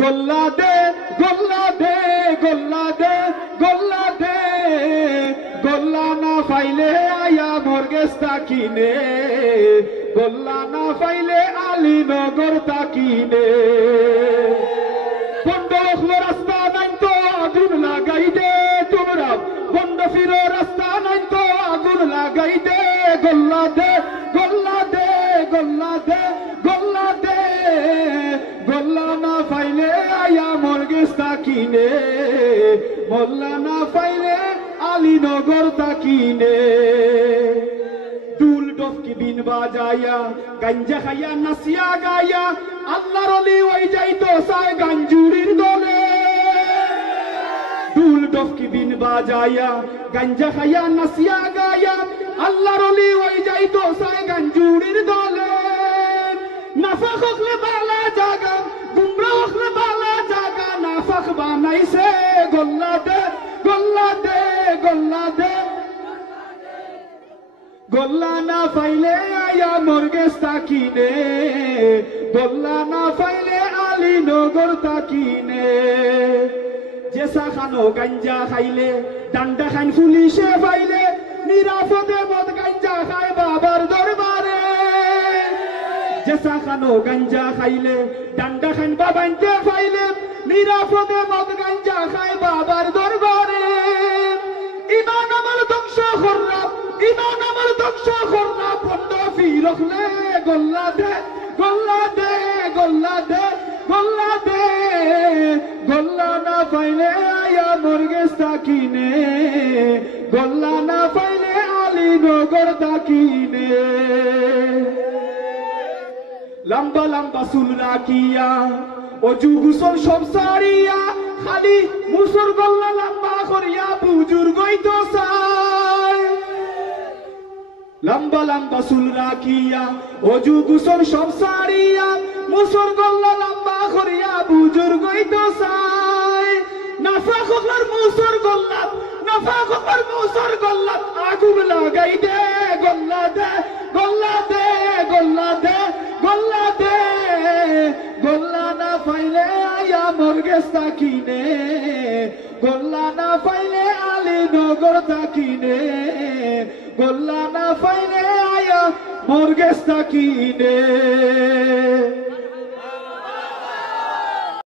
গোল্লা দে গোল্লা দে গোল্লা দে গোল্লা দে গোল্লা না পাইলে আয়া মর্গেস তাকিনে গোল্লা না পাইলে আলীনগর তাকিনে বন্ধ হলো রাস্তা নাই তো আগুন লাগাই দে তোমরা বন্ধ ফিরো রাস্তা নাই তো আগুন লাগাই দে গোল্লা দে গোল্লা দে গোল্লা দে গোল্লা দে গোল্লা না পাইলে আয়া মর্গেস তাকিনে মোল্লা না পাইলে আলীনগর তাকিনে দুল ডফকি বিন বাজায়া গাঞ্জা খাইয়া নাসিয়া গায়া আল্লাহর ওলি ওই যাইতো সায় গাঞ্জুরির দলে দুল ডফকি বিন বাজায়া গাঞ্জা খাইয়া নাসিয়া গায়া আল্লাহর ওলি ওই যাইতো সায় গাঞ্জুরির দলে নাফাক হলে বালা জাগা গুমরা হলে বালা জাগা নাফাক বানাইছে গোল্লা দে গোল্লা দে গোল্লা দে গোল্লা না পাইলে আয়া মর্গেস তাকিনে গোল্লা না পাইলে আলীনগর তাকিনে জেসা খানো গাঞ্জা খাইলে ডান্ডা খান পুলিশে পাইলে নিরাপদে মদ গাঞ্জা খায় বাবার দরবারে জেসা খানো গাঞ্জা খাইলে ডান্ডা খান বাবাইতে পাইলে নিরাপদে মদ গাঞ্জা খায় বাবার দরবারে ইমান আমার ধ্বংস করলাম ইমান আমার ধ্বংস করলাম বন্ধ ফিরখলে গোল্লা দে গোল্লা দে গোল্লা দে গোল্লা দে গোল্লা না পাইলে আয়া মর্গেস তাকিনে গোল্লা না পাইলে আলীনগর তাকিনে লম্বা লম্বা চুল রাখিয়া অজু গুসল সব সারিয়া খালি মুসর গল্লা লম্বা করিয়া বুজুর্গই তো চায় লম্বা লম্বা চুল রাখিয়া অজু গুসল সব সারিয়া মুসর গল্লা লম্বা করিয়া বুজুর্গই তো চায় নাফাক হকলার মুসর গল্লা নাফাক হকলার মুসর গল্লা আগুন লাগাই দে গল্লা দে গল্লা দে গল্লা দে গোল্লা দে গোল্লা না পাইলে আয়া মর্গেস তাকিনে গোল্লা না পাইলে আলীনগর তাকিনে গোল্লা না পাইলে আয়া মর্গেস তাকিনে